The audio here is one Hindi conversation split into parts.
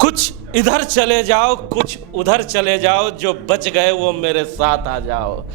कुछ इधर चले जाओ, कुछ उधर चले जाओ, जो बच गए वो मेरे साथ आ जाओ।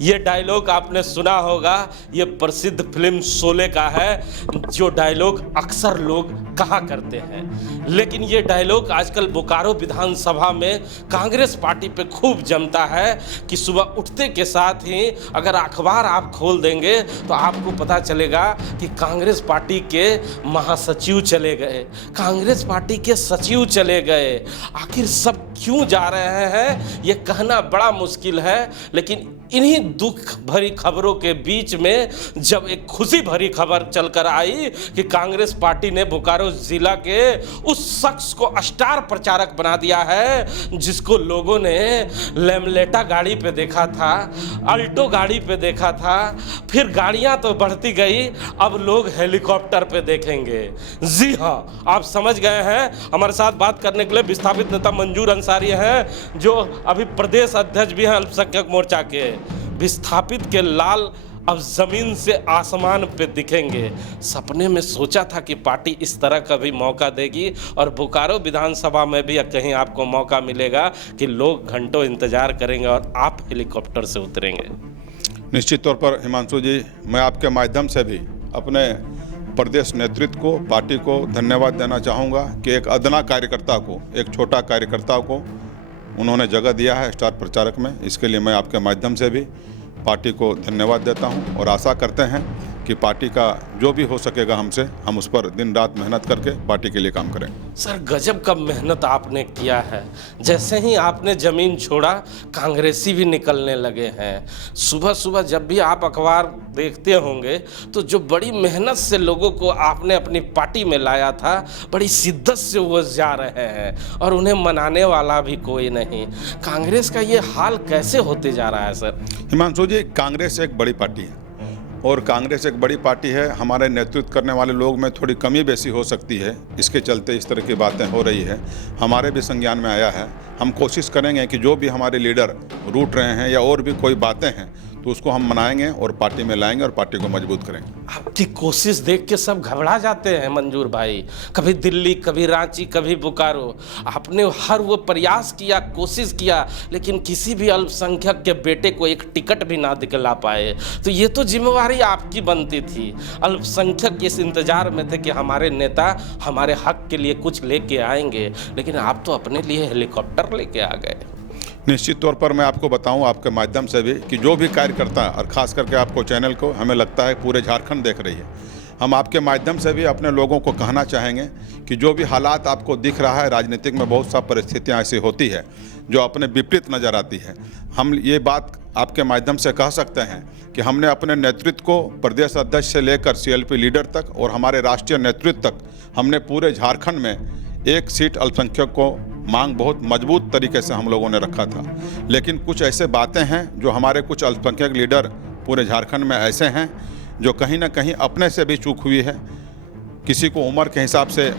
ये डायलॉग आपने सुना होगा, ये प्रसिद्ध फिल्म शोले का है, जो डायलॉग अक्सर लोग कहा करते हैं। लेकिन ये डायलॉग आजकल बोकारो विधानसभा में कांग्रेस पार्टी पे खूब जमता है कि सुबह उठते के साथ ही अगर अखबार आप खोल देंगे तो आपको पता चलेगा कि कांग्रेस पार्टी के महासचिव चले गए, कांग्रेस पार्टी के सचिव चले गए। आखिर सब क्यों जा रहे हैं ये कहना बड़ा मुश्किल है, लेकिन इन्हीं दुख भरी खबरों के बीच में जब एक खुशी भरी खबर चलकर आई कि कांग्रेस पार्टी ने बोकारो जिला के उस शख्स को स्टार प्रचारक बना दिया है जिसको लोगों ने लेमलेटा गाड़ी पे देखा था, अल्टो गाड़ी पे देखा था, फिर गाड़ियां तो बढ़ती गई, अब लोग हेलीकॉप्टर पे देखेंगे। जी हाँ, आप समझ गए हैं। हमारे साथ बात करने के लिए विस्थापित नेता मंजूर अंसारी हैं, जो अभी प्रदेश अध्यक्ष भी हैं अल्पसंख्यक मोर्चा के। विस्थापित के लाल अब जमीन से आसमान पे दिखेंगे। सपने में सोचा था कि पार्टी इस तरह का भी मौका देगी और बोकारो विधानसभा में भी कहीं आपको मौका मिलेगा कि लोग घंटों इंतजार करेंगे और आप हेलीकॉप्टर से उतरेंगे। निश्चित तौर पर हिमांशु जी, मैं आपके माध्यम से भी अपने प्रदेश नेतृत्व को, पार्टी को धन्यवाद देना चाहूँगा कि एक अदना कार्यकर्ता को, एक छोटा कार्यकर्ता को उन्होंने जगह दिया है स्टार प्रचारक में। इसके लिए मैं आपके माध्यम से भी पार्टी को धन्यवाद देता हूं और आशा करते हैं कि पार्टी का जो भी हो सकेगा हमसे, हम उस पर दिन रात मेहनत करके पार्टी के लिए काम करें। सर, गजब का मेहनत आपने किया है। जैसे ही आपने ज़मीन छोड़ा, कांग्रेसी भी निकलने लगे हैं। सुबह सुबह जब भी आप अखबार देखते होंगे तो जो बड़ी मेहनत से लोगों को आपने अपनी पार्टी में लाया था, बड़ी शिद्दत से वो जा रहे हैं और उन्हें मनाने वाला भी कोई नहीं। कांग्रेस का ये हाल कैसे होते जा रहा है सर? हिमांशु जी, कांग्रेस एक बड़ी पार्टी है और कांग्रेस एक बड़ी पार्टी है। हमारे नेतृत्व करने वाले लोग में थोड़ी कमी बेसी हो सकती है, इसके चलते इस तरह की बातें हो रही है। हमारे भी संज्ञान में आया है। हम कोशिश करेंगे कि जो भी हमारे लीडर रूठ रहे हैं या और भी कोई बातें हैं तो उसको हम मनाएंगे और पार्टी में लाएंगे और पार्टी को मजबूत करेंगे। आपकी कोशिश देख के सब घबरा जाते हैं मंजूर भाई। कभी दिल्ली, कभी रांची, कभी बोकारो, आपने हर वो प्रयास किया, कोशिश किया, लेकिन किसी भी अल्पसंख्यक के बेटे को एक टिकट भी ना दिखला पाए। तो ये तो जिम्मेवारी आपकी बनती थी। अल्पसंख्यक इस इंतजार में थे कि हमारे नेता हमारे हक के लिए कुछ लेके आएंगे, लेकिन आप तो अपने लिए हेलीकॉप्टर लेके आ गए। निश्चित तौर पर मैं आपको बताऊं आपके माध्यम से भी कि जो भी कार्यकर्ता और ख़ास करके आपको चैनल को, हमें लगता है पूरे झारखंड देख रही है, हम आपके माध्यम से भी अपने लोगों को कहना चाहेंगे कि जो भी हालात आपको दिख रहा है, राजनीतिक में बहुत सा परिस्थितियां ऐसी होती है जो अपने विपरीत नज़र आती है। हम ये बात आपके माध्यम से कह सकते हैं कि हमने अपने नेतृत्व को प्रदेश अध्यक्ष से लेकर CLP लीडर तक और हमारे राष्ट्रीय नेतृत्व तक हमने पूरे झारखंड में एक सीट अल्पसंख्यक को मांग बहुत मजबूत तरीके से हम लोगों ने रखा था। लेकिन कुछ ऐसे बातें हैं जो हमारे कुछ अल्पसंख्यक लीडर पूरे झारखंड में ऐसे हैं जो कहीं ना कहीं अपने से भी चूक हुई है। किसी को उम्र के हिसाब से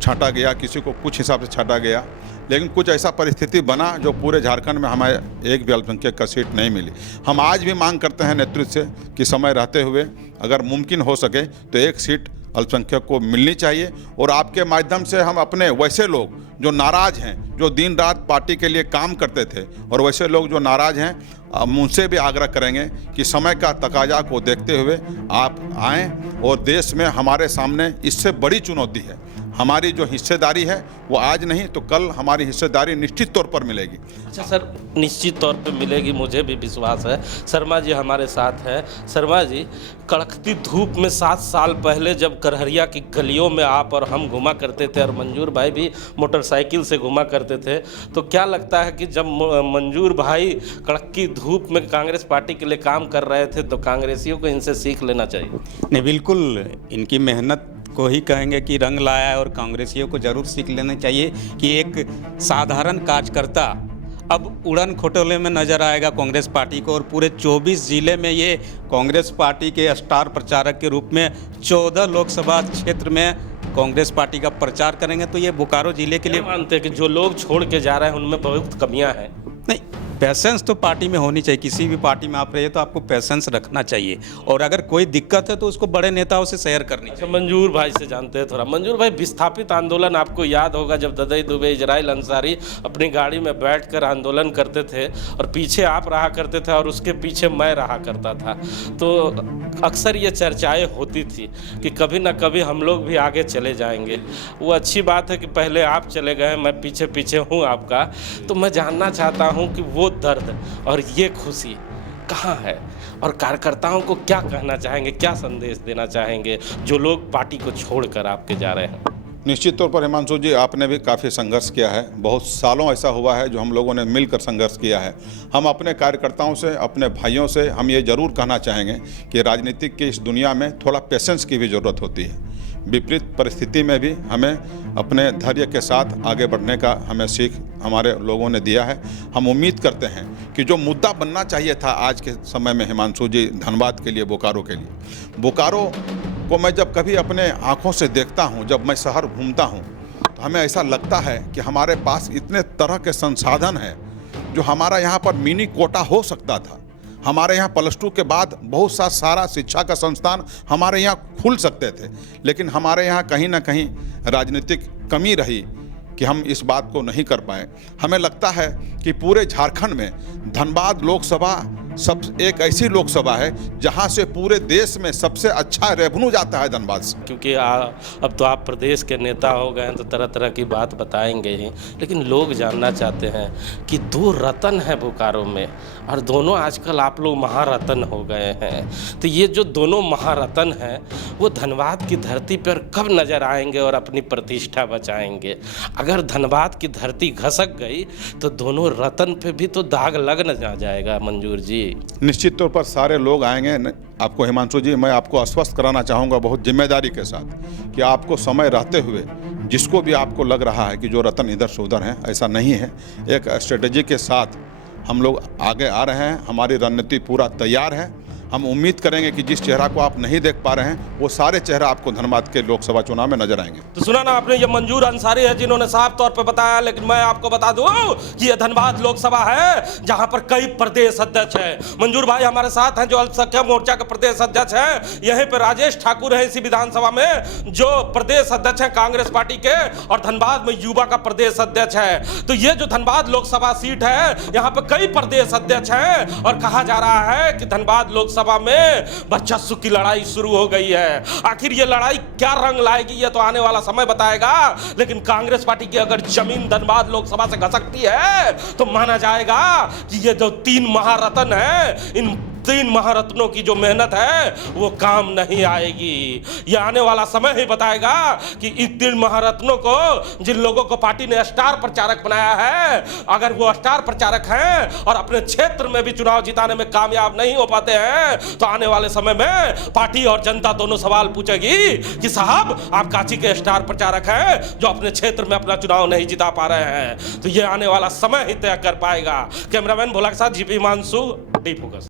छांटा गया, किसी को कुछ हिसाब से छांटा गया, लेकिन कुछ ऐसा परिस्थिति बना जो पूरे झारखंड में हमें एक भी अल्पसंख्यक का सीट नहीं मिली। हम आज भी मांग करते हैं नेतृत्व से कि समय रहते हुए अगर मुमकिन हो सके तो एक सीट अल्पसंख्यक को मिलनी चाहिए। और आपके माध्यम से हम अपने वैसे लोग जो नाराज़ हैं, जो दिन रात पार्टी के लिए काम करते थे, और वैसे लोग जो नाराज़ हैं, हम उनसे भी आग्रह करेंगे कि समय का तकाजा को देखते हुए आप आएँ। और देश में हमारे सामने इससे बड़ी चुनौती है। हमारी जो हिस्सेदारी है वो आज नहीं तो कल हमारी हिस्सेदारी निश्चित तौर पर मिलेगी। अच्छा सर, निश्चित तौर पे मिलेगी, मुझे भी विश्वास है। शर्मा जी हमारे साथ हैं। शर्मा जी, कड़कती धूप में 7 साल पहले जब करहरिया की गलियों में आप और हम घुमा करते थे और मंजूर भाई भी मोटरसाइकिल से घुमा करते थे, तो क्या लगता है कि जब मंजूर भाई कड़की धूप में कांग्रेस पार्टी के लिए काम कर रहे थे तो कांग्रेसियों को इनसे सीख लेना चाहिए? नहीं, बिल्कुल इनकी मेहनत को ही कहेंगे कि रंग लाया है और कांग्रेसियों को जरूर सीख लेना चाहिए कि एक साधारण कार्यकर्ता अब उड़न खटोले में नजर आएगा कांग्रेस पार्टी को। और पूरे 24 जिले में ये कांग्रेस पार्टी के स्टार प्रचारक के रूप में 14 लोकसभा क्षेत्र में कांग्रेस पार्टी का प्रचार करेंगे। तो ये बोकारो जिले के लिए मानते हैं कि जो लोग छोड़ के जा रहे हैं उनमें बहुत कमियां हैं? नहीं, पैसेंस तो पार्टी में होनी चाहिए। किसी भी पार्टी में आप रहिए तो आपको पैसेंस रखना चाहिए, और अगर कोई दिक्कत है तो उसको बड़े नेताओं से शेयर करनी चाहिए। अच्छा, मंजूर भाई से जानते हैं थोड़ा। मंजूर भाई, विस्थापित आंदोलन आपको याद होगा, जब ददई दुबे इजराइल अंसारी अपनी गाड़ी में बैठकर आंदोलन करते थे और पीछे आप रहा करते थे और उसके पीछे मैं रहा करता था, तो अक्सर ये चर्चाएं होती थी कि कभी ना कभी हम लोग भी आगे चले जाएंगे। वो अच्छी बात है कि पहले आप चले गए, मैं पीछे पीछे हूँ आपका। तो मैं जानना चाहता हूँ कि वो दर्द और ये खुशी कहाँ है, और कार्यकर्ताओं को क्या कहना चाहेंगे, क्या संदेश देना चाहेंगे जो लोग पार्टी को छोड़कर आपके जा रहे हैं? निश्चित तौर पर हिमांशु जी, आपने भी काफ़ी संघर्ष किया है। बहुत सालों ऐसा हुआ है जो हम लोगों ने मिलकर संघर्ष किया है। हम अपने कार्यकर्ताओं से, अपने भाइयों से हम ये ज़रूर कहना चाहेंगे कि राजनीतिक की इस दुनिया में थोड़ा पेशेंस की भी ज़रूरत होती है। विपरीत परिस्थिति में भी हमें अपने धैर्य के साथ आगे बढ़ने का हमें सीख हमारे लोगों ने दिया है। हम उम्मीद करते हैं कि जो मुद्दा बनना चाहिए था आज के समय में हिमांशु जी, धनबाद के लिए, बोकारो के लिए, बोकारो को मैं जब कभी अपने आँखों से देखता हूँ, जब मैं शहर घूमता हूँ, तो हमें ऐसा लगता है कि हमारे पास इतने तरह के संसाधन हैं जो हमारा यहाँ पर मिनी कोटा हो सकता था। हमारे यहाँ +2 के बाद बहुत सा सारा शिक्षा का संस्थान हमारे यहाँ खुल सकते थे, लेकिन हमारे यहाँ कहीं ना कहीं राजनीतिक कमी रही कि हम इस बात को नहीं कर पाए। हमें लगता है कि पूरे झारखंड में धनबाद लोकसभा सब एक ऐसी लोकसभा है जहां से पूरे देश में सबसे अच्छा रेवेन्यू जाता है धनबाद से। क्योंकि अब तो आप प्रदेश के नेता हो गए हैं तो तरह तरह की बात बताएंगे ही, लेकिन लोग जानना चाहते हैं कि 2 रतन हैं बोकारो में, और दोनों आजकल आप लोग महारतन हो गए हैं। तो ये जो दोनों महारतन हैं वो धनबाद की धरती पर कब नज़र आएंगे और अपनी प्रतिष्ठा बचाएंगे? अगर धनबाद की धरती घसक गई तो दोनों रतन पे भी तो दाग लग न जाएगा मंजूर जी? निश्चित तौर पर सारे लोग आएंगे। आपको हिमांशु जी, मैं आपको आश्वस्त कराना चाहूँगा बहुत जिम्मेदारी के साथ कि आपको समय रहते हुए जिसको भी आपको लग रहा है कि जो रतन इधर से उधर हैं, ऐसा नहीं है। एक स्ट्रेटजी के साथ हम लोग आगे आ रहे हैं। हमारी रणनीति पूरा तैयार है। हम उम्मीद करेंगे कि जिस चेहरा को आप नहीं देख पा रहे हैं वो सारे चेहरा आपको धनबाद के लोकसभा चुनाव में नजर आएंगे। तो सुना ना आपने, ये मंजूर अंसारी है जिन्होंने साफ तौर पे बताया। लेकिन मैं आपको बता दूं कि ये धनबाद लोकसभा है जहां पर कई प्रदेश अध्यक्ष हैं। मंजूर भाई हमारे साथ हैं जो अल्पसंख्यक मोर्चा के प्रदेश अध्यक्ष हैं। यहीं पे राजेश ठाकुर है इसी विधानसभा में जो प्रदेश अध्यक्ष हैं कांग्रेस पार्टी के, और धनबाद में युवा का प्रदेश अध्यक्ष है। तो ये जो धनबाद लोकसभा सीट है, यहाँ पे कई प्रदेश अध्यक्ष हैं, और कहा जा रहा है कि धनबाद लोकसभा में वर्चस्व की लड़ाई शुरू हो गई है। आखिर ये लड़ाई क्या रंग लाएगी ये तो आने वाला समय बताएगा। लेकिन कांग्रेस पार्टी की अगर जमीन धनबाद लोकसभा से घसकती है तो माना जाएगा कि ये जो 3 महारत्न हैं, इन 3 महारत्नों की जो मेहनत है वो काम नहीं आएगी। ये आने वाला समय ही बताएगा कि इन 3 महारत्नों को, जिन लोगों को पार्टी ने स्टार प्रचारक बनाया है, अगर वो स्टार प्रचारक हैं और अपने क्षेत्र में भी चुनाव जिताने में कामयाब नहीं हो पाते हैं तो आने वाले समय में पार्टी और जनता दोनों सवाल पूछेगी कि साहब आप काची के स्टार प्रचारक हैं जो अपने क्षेत्र में अपना चुनाव नहीं जिता पा रहे हैं। तो ये आने वाला समय ही तय कर पाएगा। कैमरामैन भोला के साथ जीपी हिमांशु, डी फोकस।